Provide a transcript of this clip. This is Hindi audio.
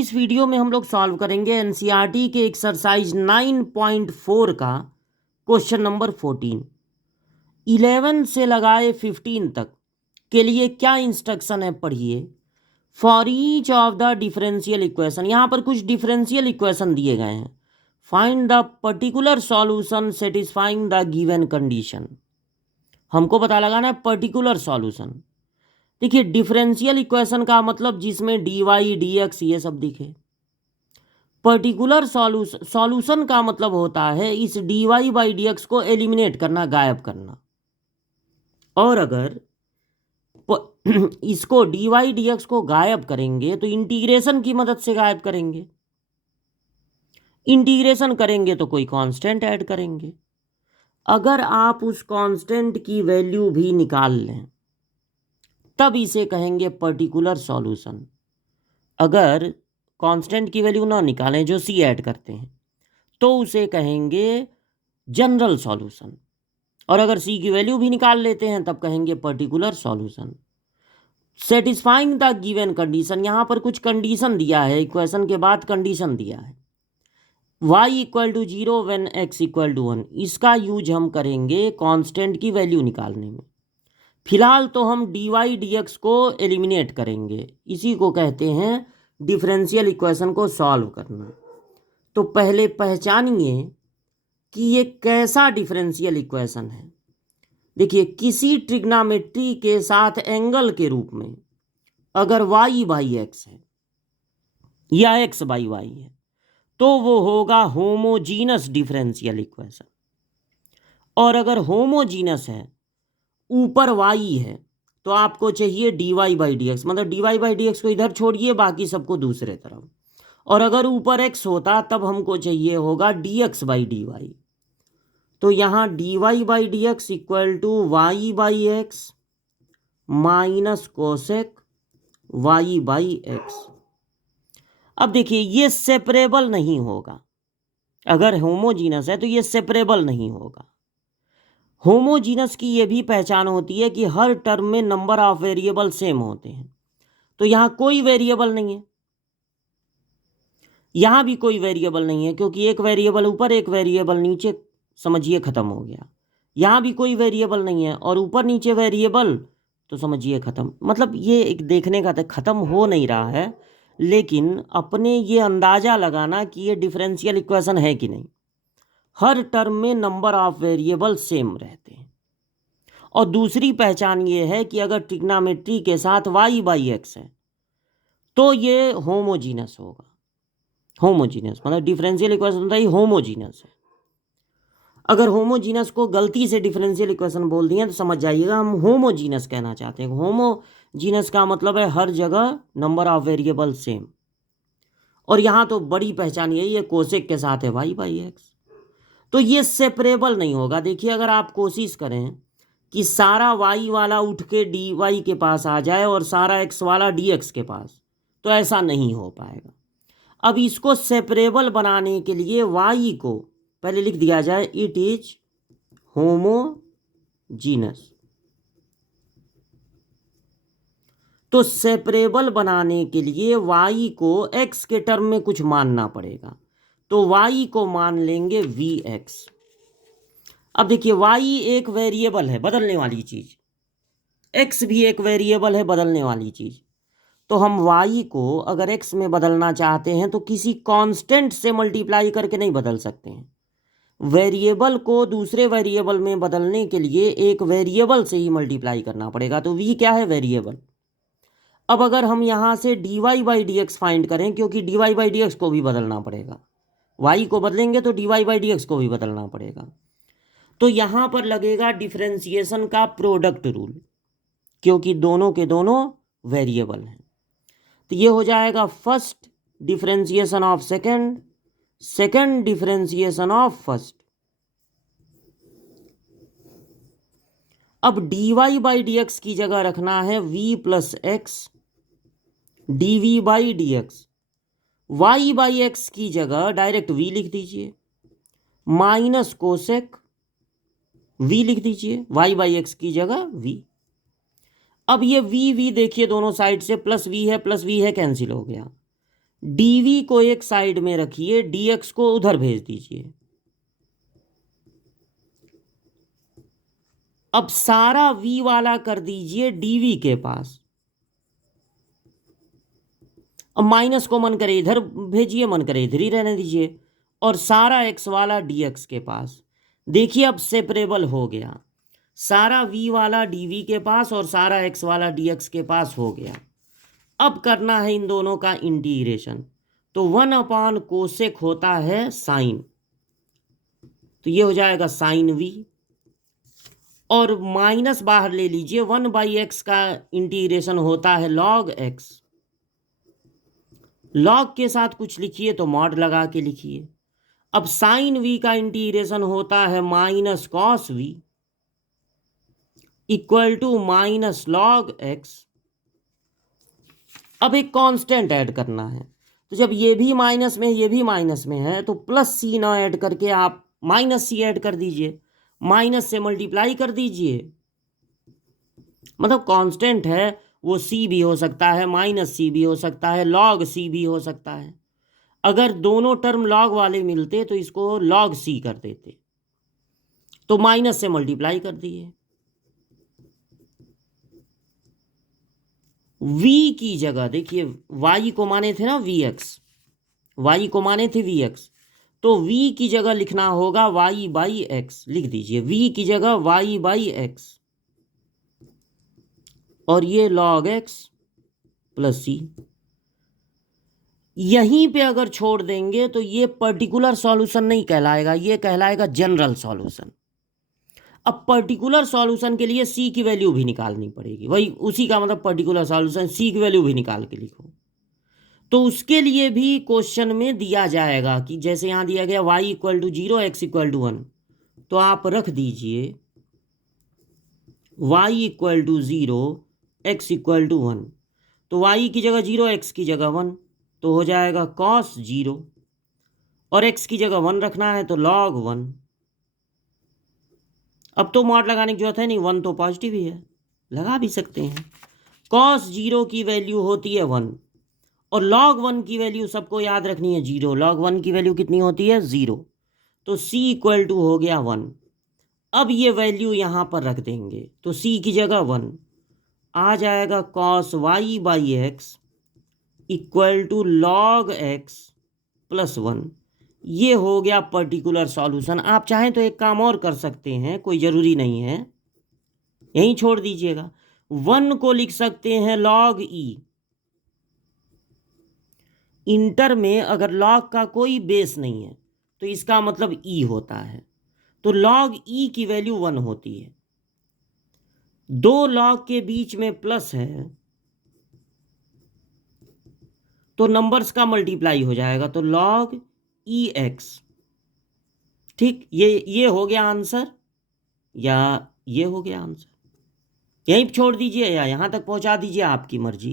इस वीडियो में हम लोग सॉल्व करेंगे एनसीईआरटी के एक्सरसाइज 9.4 का क्वेश्चन नंबर 14। 11 से लगाए 15 तक के लिए क्या इंस्ट्रक्शन है पढ़िए। For each of the differential equation, यहाँ पर कुछ डिफरेंशियल इक्वेशन दिए गए हैं। Find the particular solution satisfying the given condition. हमको पता लगाना है पर्टिकुलर सॉल्यूशन। देखिए डिफरेंशियल इक्वेशन का मतलब जिसमें डी वाई डी एक्स ये सब दिखे। पर्टिकुलर सॉल्यूशन का मतलब होता है इस d Y by D x को एलिमिनेट करना, गायब करना। और अगर इसको डी वाई डी एक्स को गायब करेंगे तो इंटीग्रेशन की मदद से गायब करेंगे। इंटीग्रेशन करेंगे तो कोई कांस्टेंट ऐड करेंगे। अगर आप उस कांस्टेंट की वैल्यू भी निकाल लें तब इसे कहेंगे पर्टिकुलर सॉल्यूशन। अगर कांस्टेंट की वैल्यू ना निकालें, जो सी ऐड करते हैं, तो उसे कहेंगे जनरल सॉल्यूशन। और अगर सी की वैल्यू भी निकाल लेते हैं तब कहेंगे particular solution. Satisfying the given condition, यहाँ पर कुछ कंडीशन दिया है, इक्वेशन के बाद कंडीशन दिया है। y equal to 0 when x equal to 1, इसका यूज हम करेंगे कांस्टेंट की वैल्यू निकालने में। फिलहाल तो हम डी वाई डी एक्स को एलिमिनेट करेंगे, इसी को कहते हैं डिफरेंशियल इक्वेशन को सॉल्व करना। तो पहले पहचानिए कि ये कैसा डिफरेंशियल इक्वेशन है। देखिए किसी ट्रिग्नोमेट्री के साथ एंगल के रूप में अगर y बाई एक्स है या x बाई वाई है तो वो होगा होमोजीनस डिफरेंशियल इक्वेशन। और अगर होमोजीनस है, ऊपर y है, तो आपको चाहिए D Y by D X, मतलब D Y by D x को इधर छोड़िए, बाकी सबको दूसरे तरफ। और अगर ऊपर x होता तब हमको चाहिए होगा d x by d y. तो यहाँ d Y by D x equal to y by x minus cosec y by x. अब देखिए ये सेपरेबल नहीं होगा। अगर होमोजीनस है तो ये सेपरेबल नहीं होगा। होमोजीनस की ये भी पहचान होती है कि हर टर्म में नंबर ऑफ वेरिएबल सेम होते हैं। तो यहाँ कोई वेरिएबल नहीं है, यहाँ भी कोई वेरिएबल नहीं है, क्योंकि एक वेरिएबल ऊपर एक वेरिएबल नीचे, समझिए खत्म हो गया। यहाँ भी कोई वेरिएबल नहीं है और ऊपर नीचे वेरिएबल, तो समझिए खत्म। मतलब ये एक देखने का, खत्म हो नहीं रहा है, लेकिन अपने ये अंदाज़ा लगाना कि ये डिफरेंशियल इक्वेशन है कि नहीं। हर टर्म में नंबर ऑफ वेरिएबल सेम रहते हैं। और दूसरी पहचान ये है कि अगर ट्रिग्नोमेट्री के साथ y बाई एक्स है तो ये होमोजीनस होगा। होमोजीनस मतलब डिफरेंशियल इक्वेशन होता है होमोजीनस है। अगर होमोजीनस को गलती से डिफरेंशियल इक्वेशन बोल दिए तो समझ जाइएगा हम होमोजीनस कहना चाहते हैं। होमोजीनस का मतलब है हर जगह नंबर ऑफ वेरिएबल सेम। और यहाँ तो बड़ी पहचान यही है, कोसेक के साथ है y बाई एक्स, तो ये सेपरेबल नहीं होगा। देखिए अगर आप कोशिश करें कि सारा y वाला उठ के डी वाई के पास आ जाए और सारा x वाला डी एक्स के पास, तो ऐसा नहीं हो पाएगा। अब इसको सेपरेबल बनाने के लिए y को पहले लिख दिया जाए, इट इज होमोजीनस। तो सेपरेबल बनाने के लिए y को x के टर्म में कुछ मानना पड़ेगा, तो y को मान लेंगे vx। अब देखिए y एक वेरिएबल है, बदलने वाली चीज, x भी एक वेरिएबल है, बदलने वाली चीज। तो हम y को अगर x में बदलना चाहते हैं तो किसी कांस्टेंट से मल्टीप्लाई करके नहीं बदल सकते हैं। वेरिएबल को दूसरे वेरिएबल में बदलने के लिए एक वेरिएबल से ही मल्टीप्लाई करना पड़ेगा। तो v क्या है? वेरिएबल। अब अगर हम यहाँ से d Y by D x find करें, क्योंकि d Y by D x को भी बदलना पड़ेगा, y को बदलेंगे तो d Y by D x को भी बदलना पड़ेगा। तो यहाँ पर लगेगा डिफरेंशिएशन का प्रोडक्ट रूल, क्योंकि दोनों के दोनों वेरिएबल हैं। तो ये हो जाएगा first differentiation of second, second differentiation of first. अब D Y by D X की जगह रखना है v plus X D V by D X. Y by X की जगह डायरेक्ट v लिख दीजिए, माइनस कोसेक v लिख दीजिए, y बाई एक्स की जगह v। अब ये v देखिए दोनों साइड से प्लस v है, कैंसिल हो गया। dv को एक साइड में रखिए, dx को उधर भेज दीजिए। अब सारा v वाला कर दीजिए dv के पास। अब माइनस को मन करे इधर भेजिए, मन करे इधर ही रहने दीजिए, और सारा x वाला dx के पास। देखिए अब सेपरेबल हो गया, सारा v वाला dv के पास और सारा x वाला dx के पास हो गया। अब करना है इन दोनों का इंटीग्रेशन, तो 1 कोसेक होता है साइन, तो ये हो जाएगा साइन v, और माइनस बाहर ले लीजिए, 1/x का इंटीग्रेशन होता है लॉग x। लॉग के साथ कुछ लिखिए तो मॉड लगा के लिखिए। अब साइन v का इंटीग्रेशन होता है minus cos v equal to minus log x। अब एक कांस्टेंट ऐड करना है, तो जब ये भी माइनस में ये भी माइनस में है तो प्लस सी ना ऐड करके आप माइनस सी ऐड कर दीजिए, माइनस से मल्टीप्लाई कर दीजिए। मतलब कांस्टेंट है वो सी भी हो सकता है, माइनस सी भी हो सकता है, लॉग सी भी हो सकता है। अगर दोनों टर्म लॉग वाले मिलते तो इसको लॉग सी कर देते, तो माइनस से मल्टीप्लाई कर दिए। v की जगह देखिए, y को माने थे ना vx, y को माने थे vx, तो v की जगह लिखना होगा y/x। लिख दीजिए v की जगह y/x, और ये log x प्लस सी। यहीं पे अगर छोड़ देंगे तो ये पर्टिकुलर सॉल्यूशन नहीं कहलाएगा, ये कहलाएगा जनरल सॉल्यूशन। अब पर्टिकुलर सॉल्यूशन के लिए सी की वैल्यू भी निकालनी पड़ेगी, वही उसी का मतलब पर्टिकुलर सॉल्यूशन, सी की वैल्यू भी निकाल के लिखो। तो उसके लिए भी क्वेश्चन में दिया जाएगा कि जैसे यहाँ दिया गया y=0 x=1, तो आप रख दीजिए y=0 x=1, तो y की जगह 0, x की जगह 1, तो हो जाएगा cos 0, और x की जगह 1 रखना है तो log 1। अब तो मॉड लगाने की जरूरत है नहीं, 1 तो पॉजिटिव ही है, लगा भी सकते हैं। cos 0 की वैल्यू होती है 1, और log 1 की वैल्यू सबको याद रखनी है 0। log 1 की वैल्यू कितनी होती है 0, तो c = हो गया 1। अब ये वैल्यू यहाँ पर रख देंगे, तो c की जगह 1 आ जाएगा, cos y/x = log x plus 1। ये हो गया पर्टिकुलर सॉल्यूशन। आप चाहें तो एक काम और कर सकते हैं, कोई ज़रूरी नहीं है, यहीं छोड़ दीजिएगा। 1 को लिख सकते हैं log e। इंटर में अगर log का कोई बेस नहीं है तो इसका मतलब e होता है, तो log e की वैल्यू 1 होती है। 2 log के बीच में प्लस है तो नंबर्स का मल्टीप्लाई हो जाएगा, तो log ex। ठीक, ये हो गया आंसर, या ये हो गया आंसर। यहीं छोड़ दीजिए या यहाँ तक पहुँचा दीजिए, आपकी मर्जी।